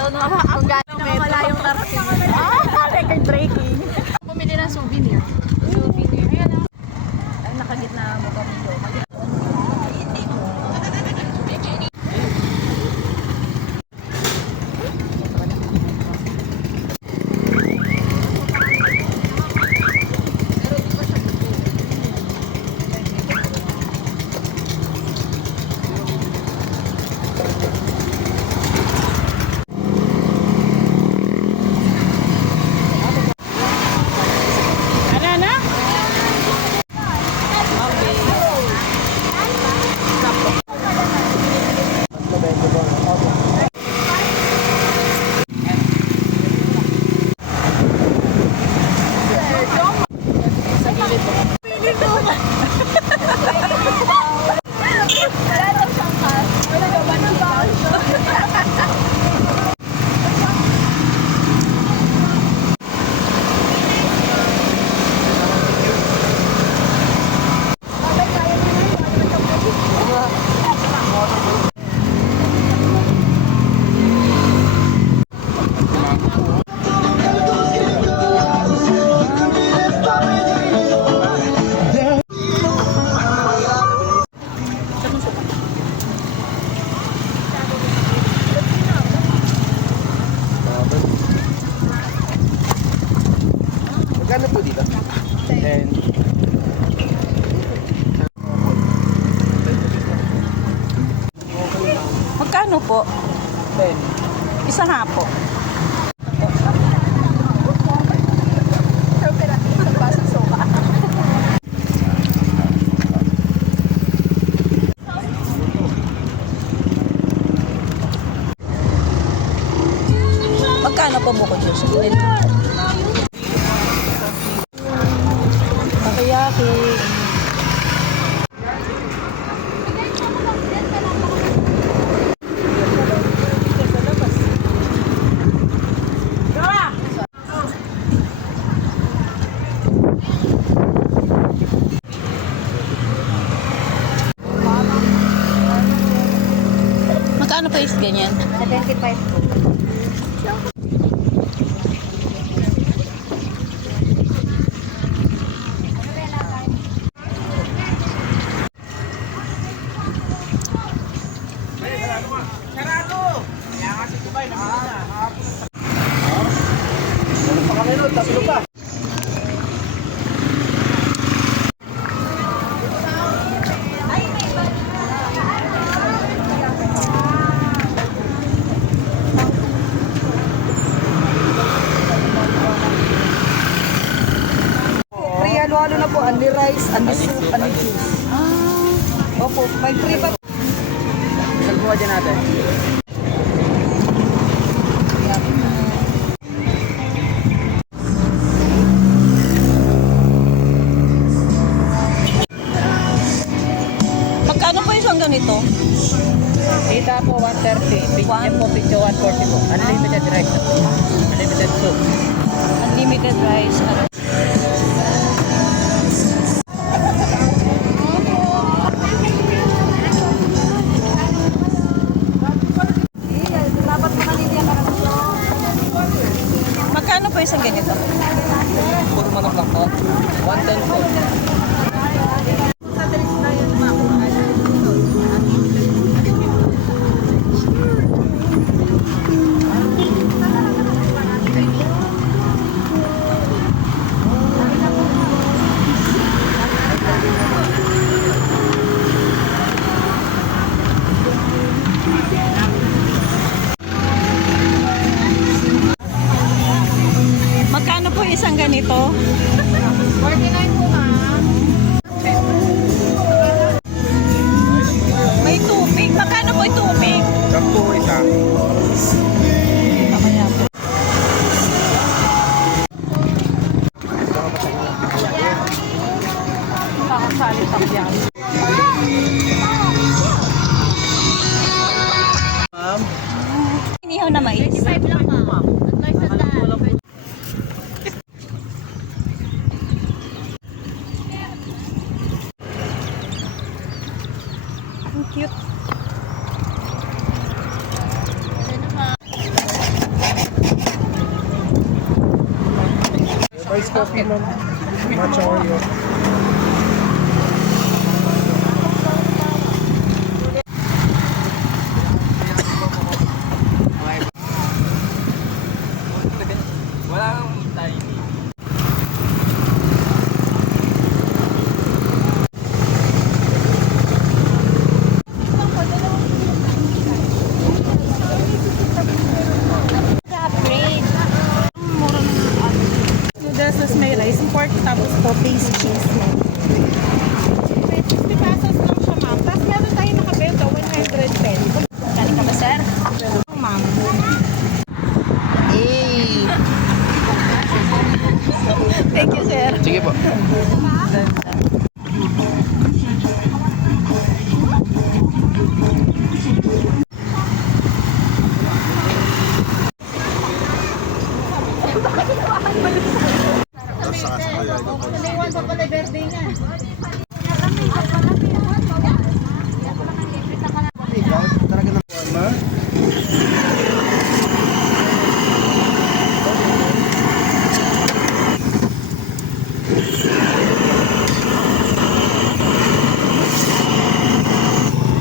Ito no, kung gano'n malayong narating. Record breaking. Bumili ng souvenir. Souvenir. Ayan o. Ay, nakagitna mo kami doon. Magkano po dito? 10. Magkano po? 10. Isa nga po. Magkano po buko juice? Takayaki. Magkano pa is ganyan? 75 po. Tatlo pa. Free ano na po, only rice, only soup, only juice. Opo, may free pa. Saan po dyan natin? Magkano po isang ganito? Dito po 130. Picture po, picture 140 po. Unlimited rice. Unlimited soup. Unlimited rice. Magkano po isang ganito? Puro manok lang po. 110 po. Magkano po isang ganito? 49 po nga. May tubig. Magkano po yung tubig? Sampo isa. Mamaya po. Kakasali sa yan. Ma'am. Inihaw na mais. 25 lang ma'am. Advice na daan. Ang cute. coffee, ma'am. Matcha Oreo. Wala kang tiny. Noodles, tas may rice, pork, tapos toppings, cheese. 50 pesos lang siya, ma'am. Tapos meron tayo nakabenta, 100 pesos. Kali ka ba, sir? Ma'am. Hey! Thank you, sir. Sige po. Naliwan pa pala birthday niya. Talaga ng ma?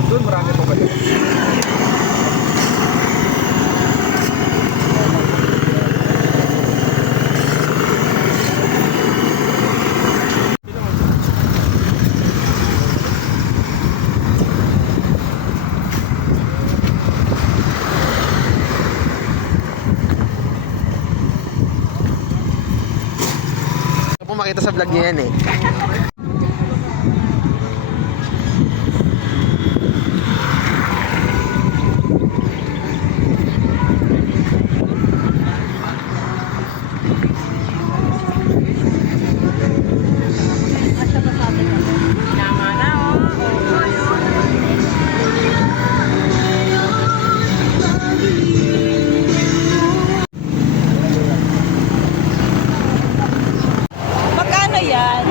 Doon marami pa pala. Po makita sa vlog niya yan eh. Magkano yan?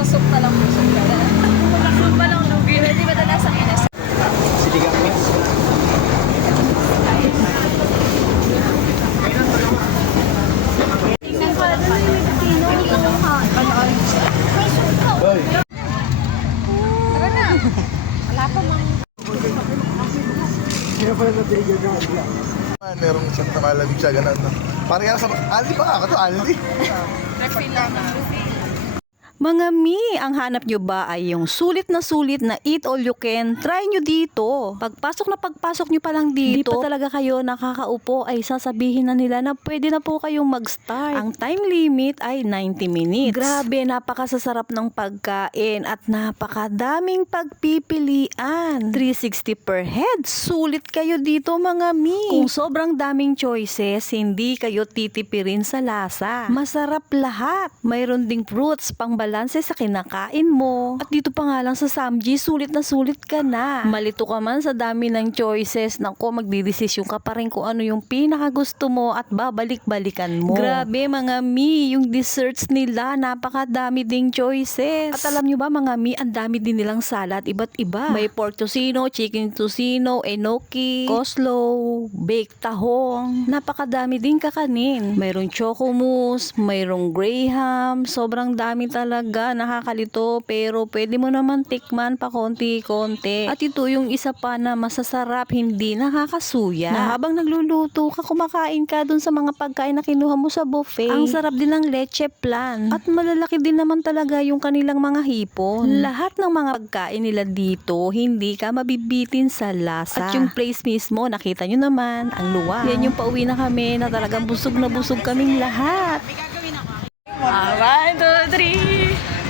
Tusok na lang, tusok na lang. Tusok pa lang, lugi. Hindi ba talaga sa inas? Siligang mix. Tingnan ko lang yung Pilipino. Ano orange? Tara na. Wala pa, ma'am. Kaya pala na-trigger ka magla. Merong isang nakalamig siya, ganun. No? Parang yan sa... Aldi pa nga ka to, Aldi. Refill lang na. Mga mi, ang hanap nyo ba ay yung sulit na eat all you can? Try nyo dito. Pagpasok nyo pa lang dito, di pa talaga kayo nakakaupo ay sasabihin na nila na pwede na po kayong mag-start. Ang time limit ay 90 minutes. Grabe, napakasasarap ng pagkain at napakadaming pagpipilian. 360 per head. Sulit kayo dito mga mi. Kung sobrang daming choices, hindi kayo titipirin sa lasa. Masarap lahat. Mayroon ding fruits pang balanse sa kinakain mo. At dito pa nga lang sa Samji, sulit na sulit ka na. Malito ka man sa dami ng choices. Naku, magdidesisyon ka pa rin kung ano yung pinakagusto mo at babalik-balikan mo. Grabe mga mi, yung desserts nila, napakadami ding choices. At alam nyo ba mga mi, ang dami din nilang salad, iba't iba. May pork tocino, chicken tocino, enoki, coleslaw, baked tahong. Napakadami din kakanin. Mayroong choco mousse, mayroong graham, sobrang dami talaga, nakakalito, pero pwede mo naman tikman pa konti-konti. At ito yung isa pa na masasarap, hindi nakakasuya. Na habang nagluluto ka, kumakain ka dun sa mga pagkain na kinuha mo sa buffet. Ang sarap din ng leche plan. At malalaki din naman talaga yung kanilang mga hipon. Lahat ng mga pagkain nila dito, hindi ka mabibitin sa lasa. At yung place mismo, nakita nyo naman, ang luwag. Yan yung pauwi na kami na talagang busog na busog kaming lahat. 1, 2, 3.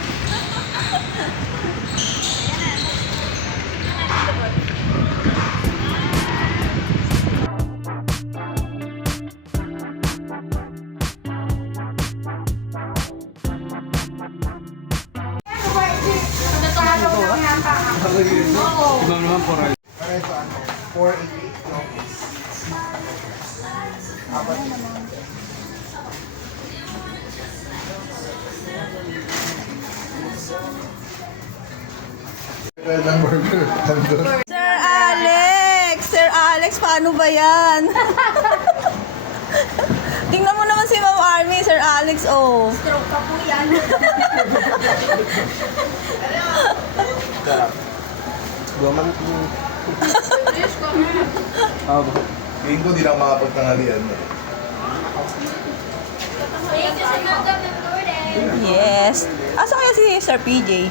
Ibang naman po rin. Pero ito, 488 copies. Apat. Well, ng burger. Nandun. Sir Alex! Sir Alex, paano ba yan? Tingnan mo naman si Ma'am Army, Sir Alex, oh. Stroke pa po yan. Gumaman. Ngayon ko, di na ako makapagtanghalian. Yes. Asa kaya si Sir PJ?